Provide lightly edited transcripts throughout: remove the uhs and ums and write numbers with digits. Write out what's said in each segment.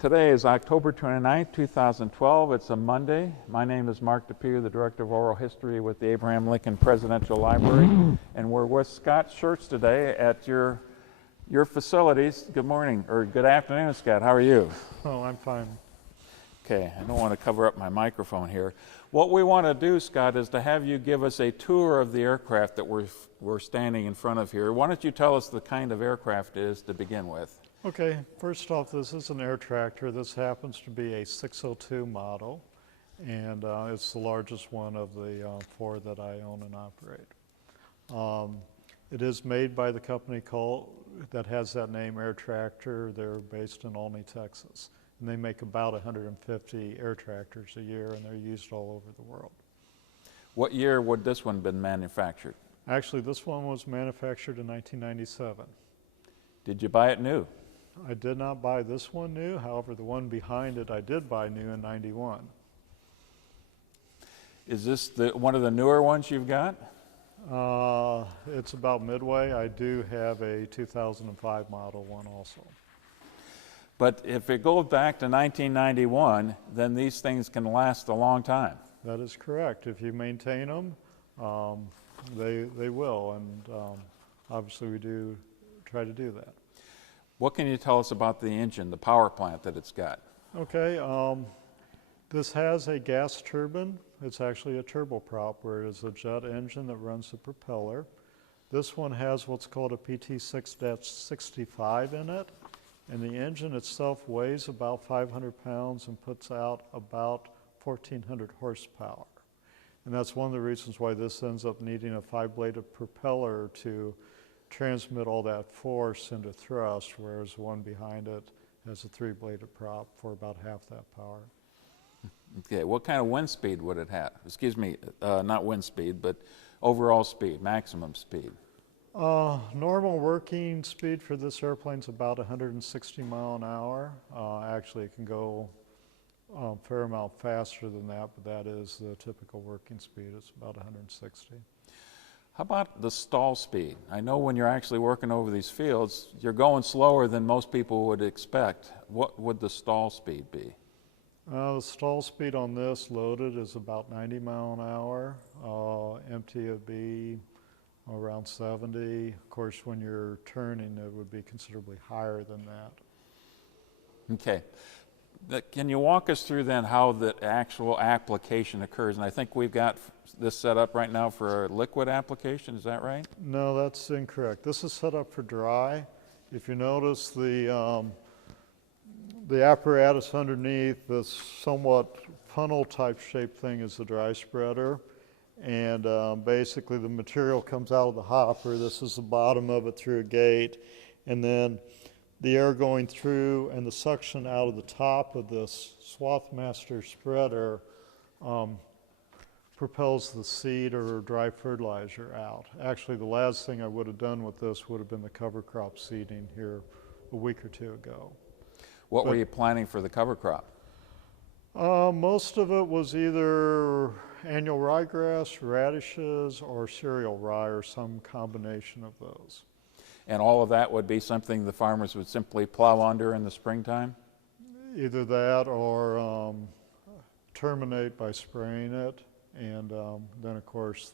Today is October 29th, 2012. It's a Monday. My name is Mark DePew, the Director of Oral History with the Abraham Lincoln Presidential Library, and we're with Scott Schertz today at your facilities. Good morning, or good afternoon, Scott. How are you? Oh, I'm fine. Okay, I don't want to cover up my microphone here. What we want to do, Scott, is to have you give us a tour of the aircraft that we're standing in front of here. Why don't you tell us the kind of aircraft it is to begin with? Okay, first off, this is an air tractor. This happens to be a 602 model, and it's the largest one of the four that I own and operate. It is made by the company that has that name, Air Tractor. They're based in Olney, Texas, and they make about 150 air tractors a year, and they're used all over the world. What year would this one been manufactured? Actually, this one was manufactured in 1997. Did you buy it new? I did not buy this one new. However, the one behind it I did buy new in 91. Is this one of the newer ones you've got? It's about midway. I do have a 2005 model one also. But if it goes back to 1991, then these things can last a long time. That is correct. If you maintain them, they will, and obviously we do try to do that. What can you tell us about the engine, the power plant that it's got? Okay, this has a gas turbine. It's actually a turboprop, where it is a jet engine that runs the propeller. This one has what's called a PT6-65 in it, and the engine itself weighs about 500 pounds and puts out about 1,400 horsepower. And that's one of the reasons why this ends up needing a 5-bladed propeller to transmit all that force into thrust, whereas the one behind it has a 3-bladed prop for about half that power. Okay, what kind of wind speed would it have? Excuse me, not wind speed, but overall speed, maximum speed. Normal working speed for this airplane is about 160 mile an hour. Actually, it can go a fair amount faster than that, but that is the typical working speed. It's about 160. How about the stall speed? I know when you're actually working over these fields, you're going slower than most people would expect. What would the stall speed be? The stall speed on this loaded is about 90 mile an hour. Empty would be around 70. Of course, when you're turning, it would be considerably higher than that. Okay. Can you walk us through then how the actual application occurs? And I think we've got this set up right now for a liquid application, is that right? No, that's incorrect. This is set up for dry. If you notice the apparatus underneath, this somewhat funnel type shaped thing, is the dry spreader. And basically the material comes out of the hopper. This is the bottom of it through a gate. And then the air going through and the suction out of the top of this Swathmaster spreader propels the seed or dry fertilizer out. Actually, the last thing I would have done with this would have been the cover crop seeding here a week or two ago. What were you planning for the cover crop? Most of it was either annual ryegrass, radishes, or cereal rye, or some combination of those. And all of that would be something the farmers would simply plow under in the springtime? Either that or terminate by spraying it. And then, of course,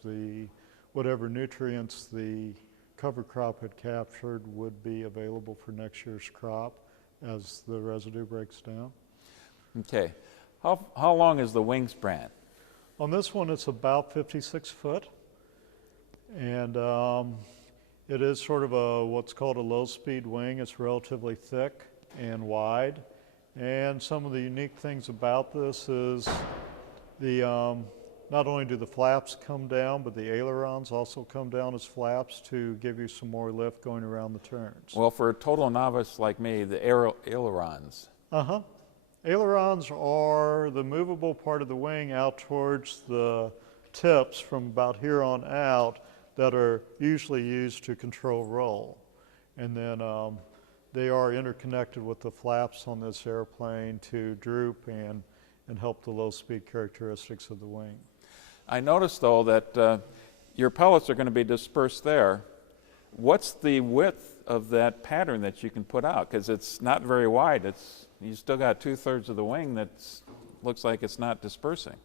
whatever nutrients the cover crop had captured would be available for next year's crop as the residue breaks down. Okay. How long is the wingspan? On this one, it's about 56 foot. And it is sort of what's called a low-speed wing. It's relatively thick and wide. And some of the unique things about this is not only do the flaps come down, but the ailerons also come down as flaps to give you some more lift going around the turns. Well, for a total novice like me, the ailerons. Ailerons are the movable part of the wing out towards the tips from about here on out that are usually used to control roll. And then they are interconnected with the flaps on this airplane to droop and help the low-speed characteristics of the wing. I noticed, though, that your pellets are going to be dispersed there. What's the width of that pattern that you can put out? Because it's not very wide. It's You still got 2/3 of the wing that looks like it's not dispersing.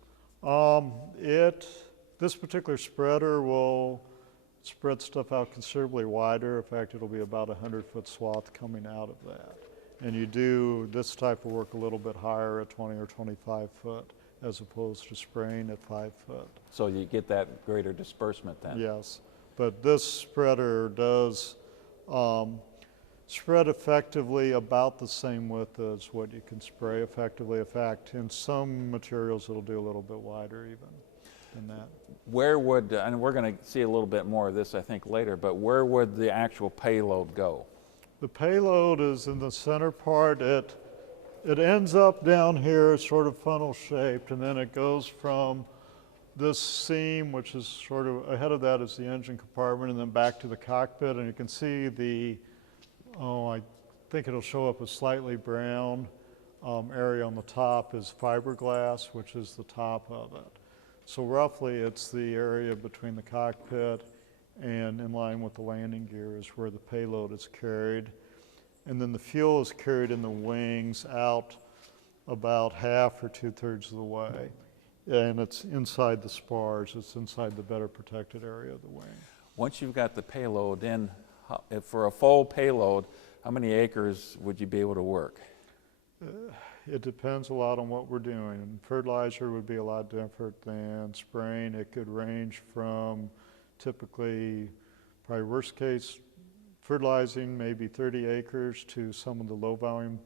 This particular spreader will spread stuff out considerably wider. In fact, it'll be about a 100-foot swath coming out of that. And you do this type of work a little bit higher at 20 or 25 foot as opposed to spraying at 5 foot. So you get that greater disbursement then? Yes, but this spreader does spread effectively about the same width as what you can spray effectively. In fact, in some materials it'll do a little bit wider even than that. Where would, and we're going to see a little bit more of this I think later, but where would the actual payload go? The payload is in the center part. It ends up down here, sort of funnel shaped, and then it goes from this seam, which is sort of ahead of that is the engine compartment, and then back to the cockpit. And you can see I think it'll show up as slightly brown area on the top is fiberglass, which is the top of it. So roughly it's the area between the cockpit and in line with the landing gear is where the payload is carried. And then the fuel is carried in the wings out about half or 2/3 of the way. And it's inside the spars, it's inside the better protected area of the wing. Once you've got the payload in, for a full payload, how many acres would you be able to work? It depends a lot on what we're doing. Fertilizer would be a lot different than spraying. It could range from typically, probably worst case, fertilizing maybe 30 acres to some of the low volume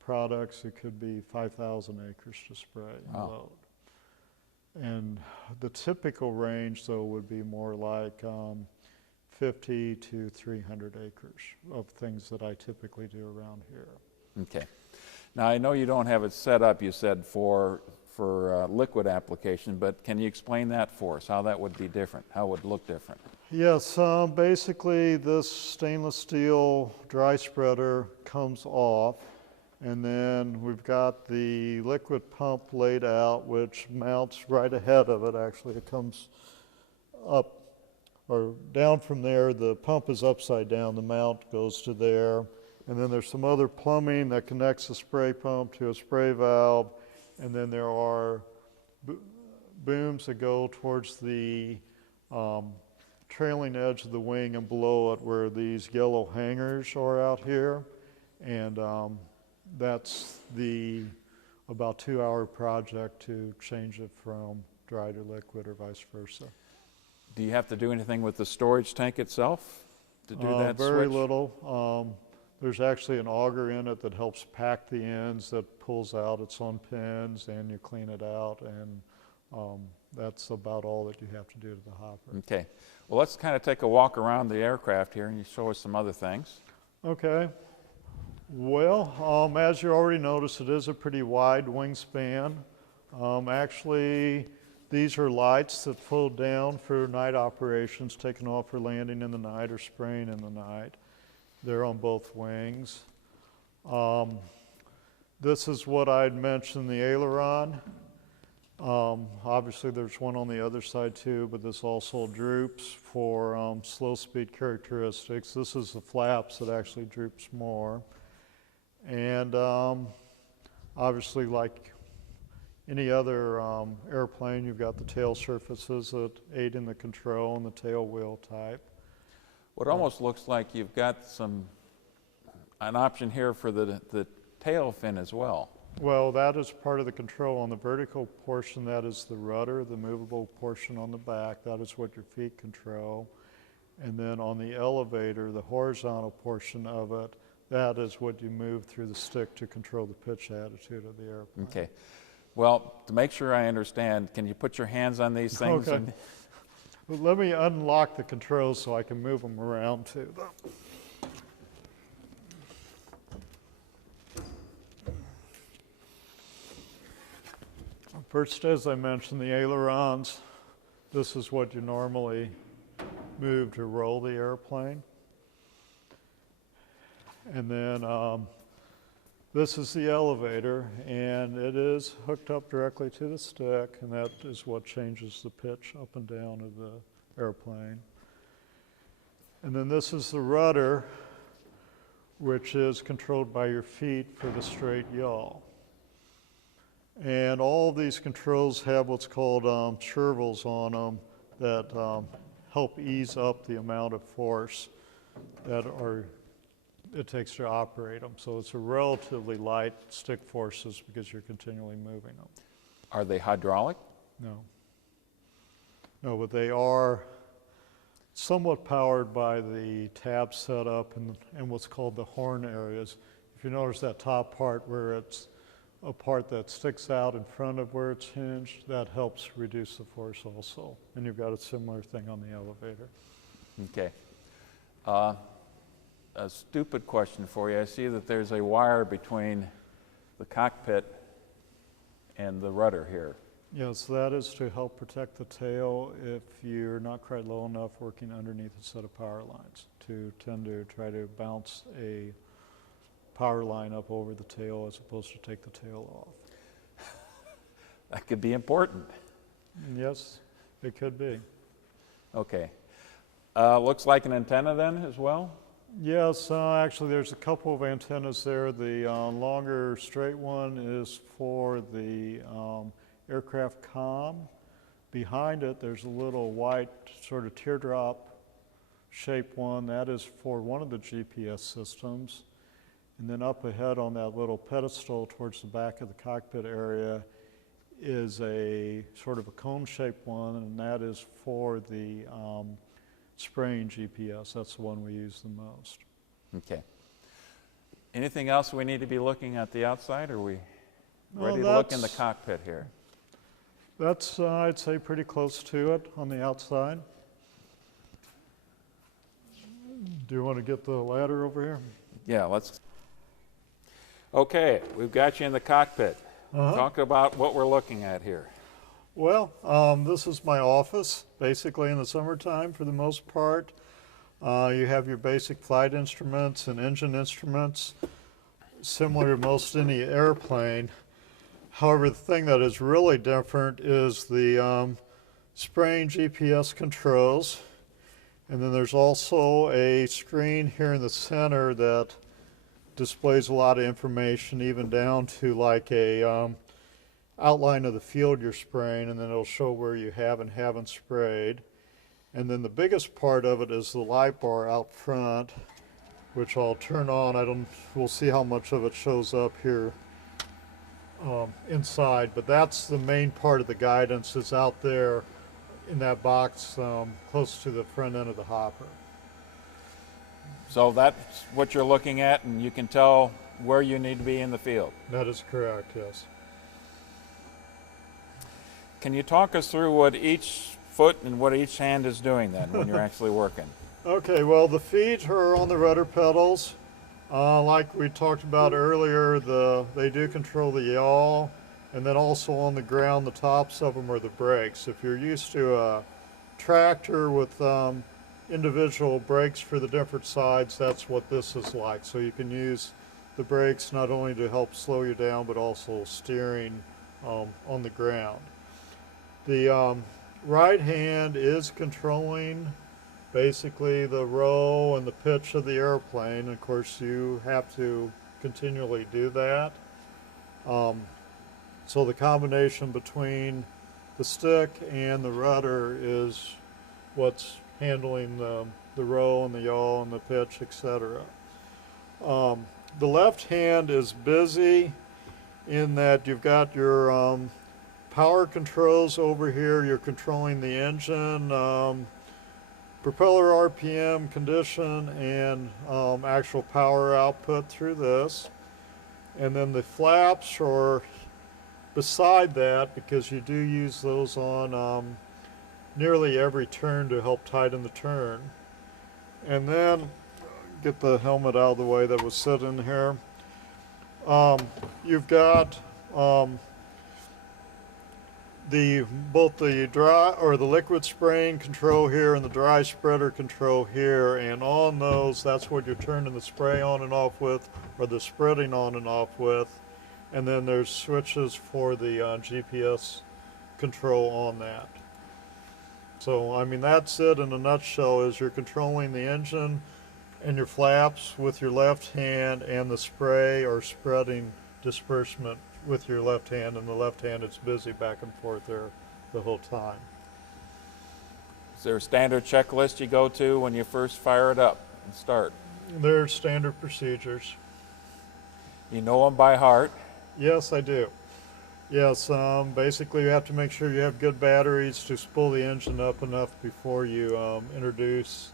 products. It could be 5,000 acres to spray and load. And the typical range though would be more like 50 to 300 acres of things that I typically do around here. Okay. Now I know you don't have it set up, you said, for liquid application, but can you explain that for us, how that would be different, how it would look different? Yes, basically this stainless steel dry spreader comes off, and then we've got the liquid pump laid out, which mounts right ahead of it. Actually, it comes up or down from there. The pump is upside down, the mount goes to there. And then there's some other plumbing that connects the spray pump to a spray valve. And then there are booms that go towards the trailing edge of the wing and below it where these yellow hangers are out here. And that's the about 2-hour project to change it from dry to liquid or vice versa. Do you have to do anything with the storage tank itself to do that Very switch? little. There's actually an auger in it that helps pack the ends that pulls out its own pins, and you clean it out, and that's about all that you have to do to the hopper. Okay. Well, let's kind of take a walk around the aircraft here and you show us some other things. Okay. Well, as you already noticed, it is a pretty wide wingspan. Actually, these are lights that fold down for night operations, taken off for landing in the night or spraying in the night. They're on both wings. This is what I'd mentioned, the aileron. Obviously there's one on the other side too, but this also droops for slow speed characteristics. This is the flaps that actually droops more. And obviously, like any other airplane, you've got the tail surfaces that aid in the control and the tail wheel type. Well, it almost looks like you've got an option here for the tail fin as well. Well, that is part of the control. On the vertical portion, that is the rudder. The movable portion on the back, that is what your feet control. And then on the elevator, the horizontal portion of it, that is what you move through the stick to control the pitch attitude of the airplane. Okay. Well, to make sure I understand, can you put your hands on these things? Okay. Well, let me unlock the controls so I can move them around too. First, as I mentioned, the ailerons. This is what you normally move to roll the airplane. And then this is the elevator, and it is hooked up directly to the stick, and that is what changes the pitch up and down of the airplane. And then this is the rudder, which is controlled by your feet for the straight yaw. And all of these controls have what's called shervels on them that help ease up the amount of force that it takes to operate them. So it's a relatively light stick forces because you're continually moving them. Are they hydraulic? No. No, but they are somewhat powered by the tab setup and what's called the horn areas. If you notice that top part where it's a part that sticks out in front of where it's hinged, that helps reduce the force also. And you've got a similar thing on the elevator. Okay. A stupid question for you. I see that there's a wire between the cockpit and the rudder here. Yes, that is to help protect the tail if you're not quite low enough working underneath a set of power lines to tend to try to bounce a power line up over the tail as opposed to take the tail off. That could be important. Yes, it could be. Okay. Looks like an antenna then as well? Yes, actually there's a couple of antennas there. The longer straight one is for the aircraft comm. Behind it there's a little white sort of teardrop shaped one. That is for one of the GPS systems. And then up ahead on that little pedestal towards the back of the cockpit area is a sort of a cone-shaped one, and that is for the spraying GPS. That's the one we use the most. Okay. Anything else we need to be looking at the outside, or are we ready to Well, look in the cockpit here? That's, I'd say, pretty close to it on the outside. Do you want to get the ladder over here? Yeah, let's. Okay, we've got you in the cockpit. Talk about what we're looking at here. Well, this is my office, basically in the summertime for the most part. You have your basic flight instruments and engine instruments, similar to most any airplane. However, the thing that is really different is the spraying GPS controls. And then there's also a screen here in the center that displays a lot of information, even down to like a outline of the field you're spraying, and then it'll show where you have and haven't sprayed. And then the biggest part of it is the light bar out front, which I'll turn on. We'll see how much of it shows up here inside, but that's the main part of the guidance is out there in that box close to the front end of the hopper. So that's what you're looking at, and you can tell where you need to be in the field. That is correct, yes. Can you talk us through what each foot and what each hand is doing then when you're actually working? Okay, well, the feet are on the rudder pedals. Like we talked about earlier, they do control the yaw, and then also on the ground, the tops of them are the brakes. If you're used to a tractor with individual brakes for the different sides, that's what this is like. So you can use the brakes not only to help slow you down, but also steering on the ground. The right hand is controlling basically the row and the pitch of the airplane. Of course, you have to continually do that. So the combination between the stick and the rudder is what's handling the row and the yaw and the pitch, etc. The left hand is busy in that you've got your power controls over here. You're controlling the engine, propeller RPM, condition, and actual power output through this. And then the flaps are beside that because you do use those on nearly every turn to help tighten the turn. And then, get the helmet out of the way that was sitting here. You've got both the dry or the liquid spraying control here and the dry spreader control here, and on those, that's what you're turning the spray on and off with, or the spreading on and off with. And then there's switches for the GPS control on that. So, I mean, that's it in a nutshell, is you're controlling the engine, and your flaps with your left hand, and the spray or spreading disbursement with your left hand, and the left hand is busy back and forth there the whole time. Is there a standard checklist you go to when you first fire it up and start? They're standard procedures. You know them by heart. Yes, I do. Yes, basically you have to make sure you have good batteries to spool the engine up enough before you introduce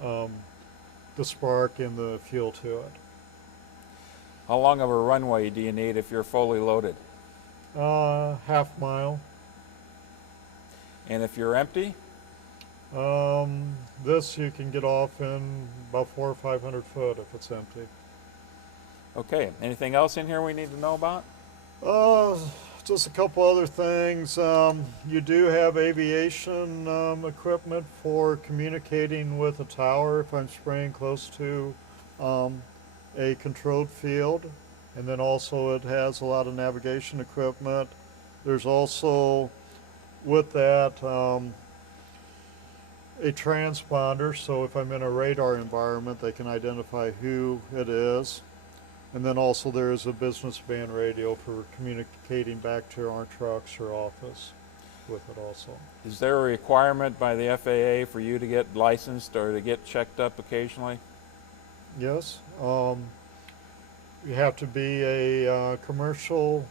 the spark and the fuel to it. How long of a runway do you need if you're fully loaded? Half mile. And if you're empty? This you can get off in about 400 or 500 foot if it's empty. Okay, anything else in here we need to know about? Just a couple other things. You do have aviation equipment for communicating with a tower if I'm spraying close to a controlled field. And then also it has a lot of navigation equipment. There's also, with that, a transponder, so if I'm in a radar environment, they can identify who it is. And then also there is a business band radio for communicating back to our trucks or office with it also. Is there a requirement by the FAA for you to get licensed or to get checked up occasionally? Yes. You have to be a commercial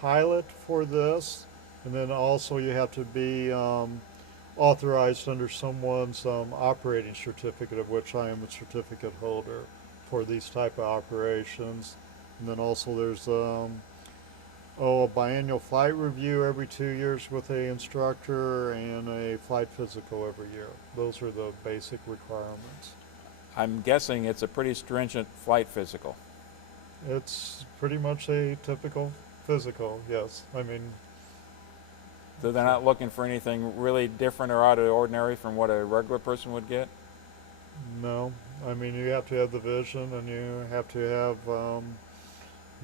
pilot for this, and then also you have to be authorized under someone's operating certificate, of which I am a certificate holder for these type of operations. And then also there's a biannual flight review every 2 years with a instructor, and a flight physical every year. Those are the basic requirements. I'm guessing it's a pretty stringent flight physical. It's pretty much a typical physical, yes. I mean, So they're not looking for anything really different or out of the ordinary from what a regular person would get? no. I mean, you have to have the vision, and you have to have,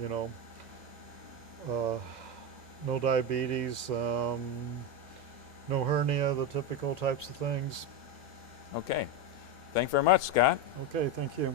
you know, no diabetes, no hernia, the typical types of things. Okay. Thank you very much, Scott. Okay, thank you.